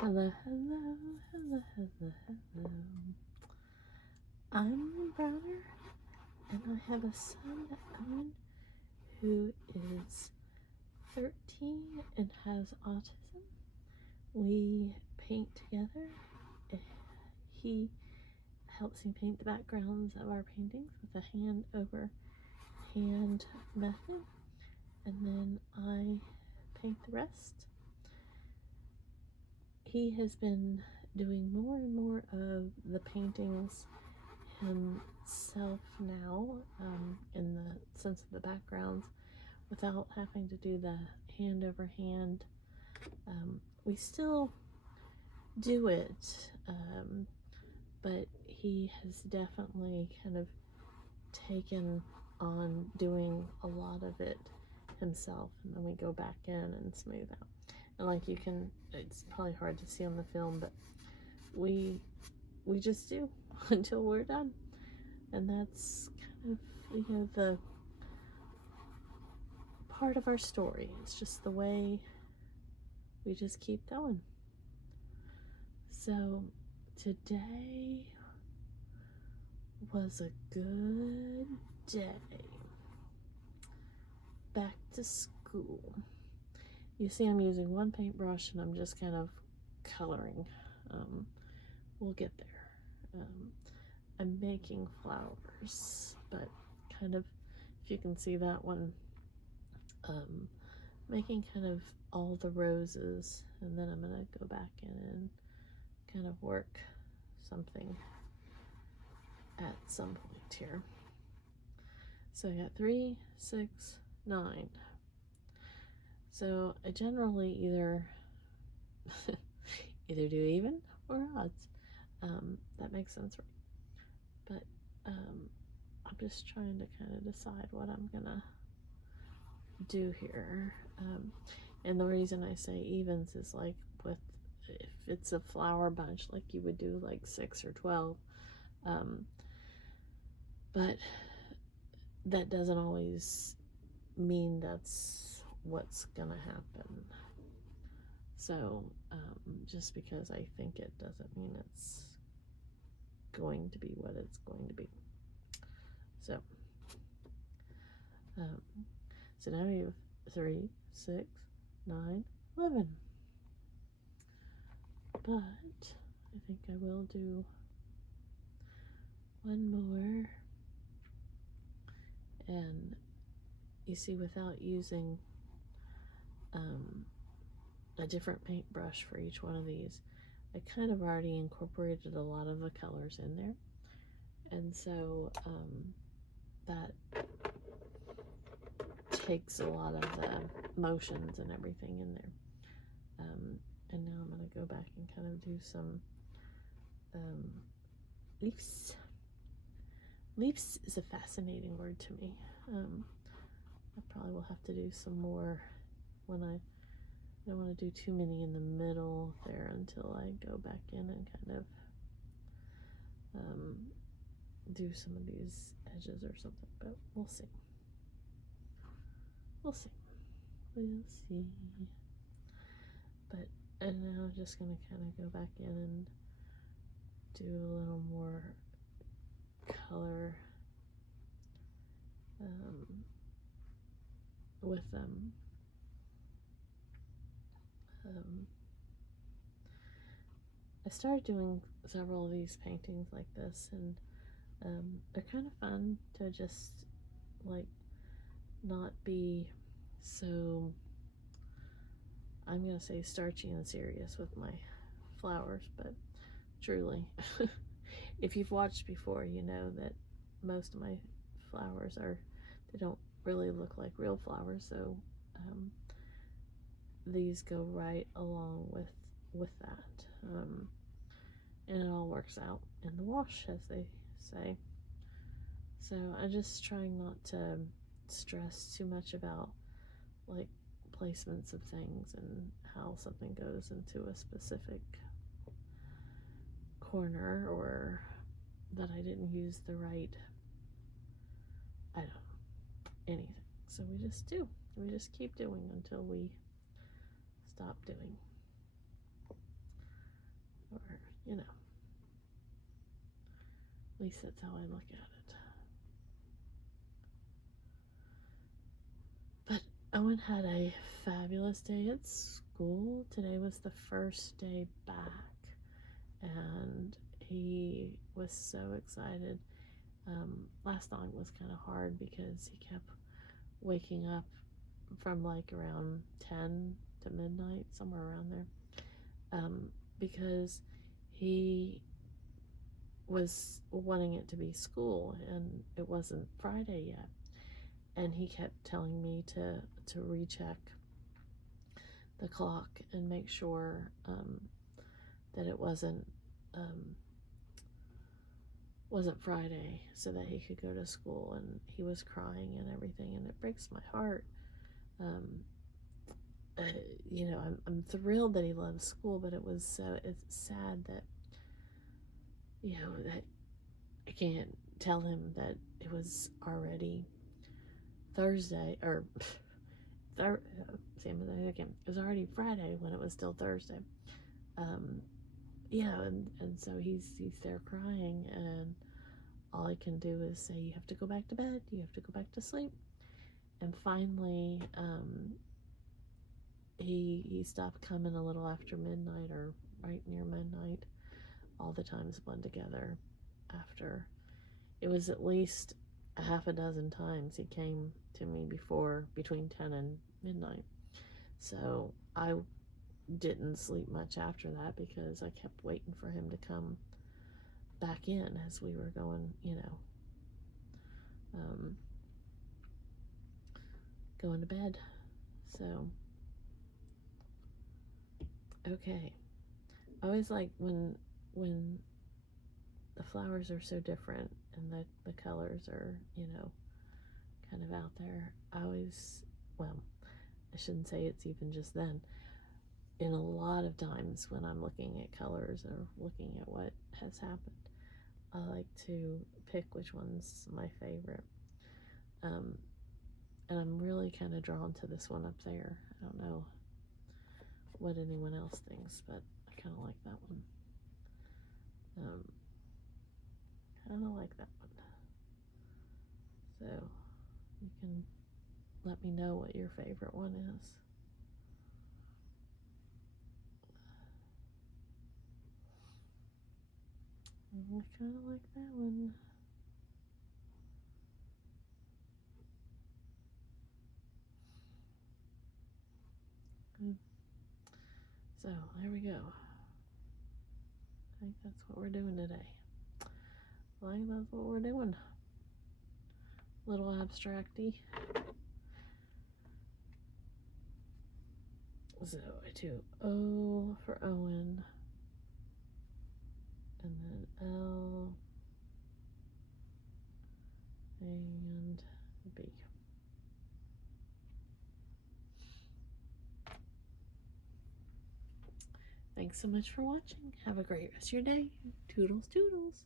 Hello, hello, hello, hello, hello. I'm your brother, and I have a son, Owen, who is 13 and has autism. We paint together. He helps me paint the backgrounds of our paintings with a hand over hand method, and then I paint the rest. He has been doing more and more of the paintings himself now, in the sense of the backgrounds, without having to do the hand over hand. We still do it, but he has definitely kind of taken on doing a lot of it himself, and then we go back in and smooth out. And like you can, it's probably hard to see on the film, but we just do until we're done. And that's kind of, the part of our story. It's just the way we just keep going. So today was a good day. Back to school. You see I'm using one paintbrush and I'm just kind of coloring. We'll get there. I'm making flowers, but kind of, if you can see that one, making kind of all the roses, and then I'm gonna go back in and kind of work something at some point here. So I got 3, 6, 9. So I generally either do even or odds. That makes sense, right? But I'm just trying to kind of decide what I'm gonna do here. And the reason I say evens is like with, if it's a flower bunch, like you would do like 6 or 12. But that doesn't always mean that's what's gonna happen. So just because I think it doesn't mean it's going to be what it's going to be. So so now we have 3, 6, 9, 11. But I think I will do one more. And you see, without using a different paintbrush for each one of these, I kind of already incorporated a lot of the colors in there. And so that takes a lot of the motions and everything in there. And now I'm going to go back and kind of do some leaves. Leaves is a fascinating word to me. I probably will have to do some more when I don't want to do too many in the middle there until I go back in and kind of do some of these edges or something, but we'll see. We'll see. We'll see. But, and now I'm just going to kind of go back in and do a little more color with them. I started doing several of these paintings like this, and they're kind of fun to just like not be so, I'm gonna say, starchy and serious with my flowers, but truly if you've watched before, you know that most of my flowers they don't really look like real flowers, so these go right along with that, and it all works out in the wash, as they say. So I'm just trying not to stress too much about like placements of things and how something goes into a specific corner, or that I didn't use the right, I don't know, anything. So we just keep doing until we stop doing. Or, you know, at least that's how I look at it. But Owen had a fabulous day at school. Today was the first day back, and he was so excited. Last night was kind of hard because he kept waking up from like around 10 to midnight, somewhere around there, because he was wanting it to be school and it wasn't Friday yet. And he kept telling me to recheck the clock and make sure that it wasn't Friday, so that he could go to school. And he was crying and everything, and it breaks my heart. Um, you know, I'm thrilled that he loves school, but it's sad that, you know, that I can't tell him that it was already Thursday, or same as again. It was already Friday when it was still Thursday. Yeah, and so he's there crying, and all I can do is say, you have to go back to bed, you have to go back to sleep. And finally, he stopped coming a little after midnight, or right near midnight. All the times blend together after. It was at least a half a dozen times he came to me between 10 and midnight. So I didn't sleep much after that because I kept waiting for him to come back in as we were going, you know, going to bed. So, okay. I always like when the flowers are so different and the colors are, you know, kind of out there. Well, I shouldn't say it's even just then. In a lot of times when I'm looking at colors or looking at what has happened, I like to pick which one's my favorite. And I'm really kind of drawn to this one up there. I don't know what anyone else thinks, but I kind of like that one. Kind of like that one. So you can let me know what your favorite one is. I kind of like that one. So there we go. I think that's what we're doing today. I think that's what we're doing. Little abstracty. So I do O for Owen, and then L and B. Thanks so much for watching. Have a great rest of your day. Toodles, toodles.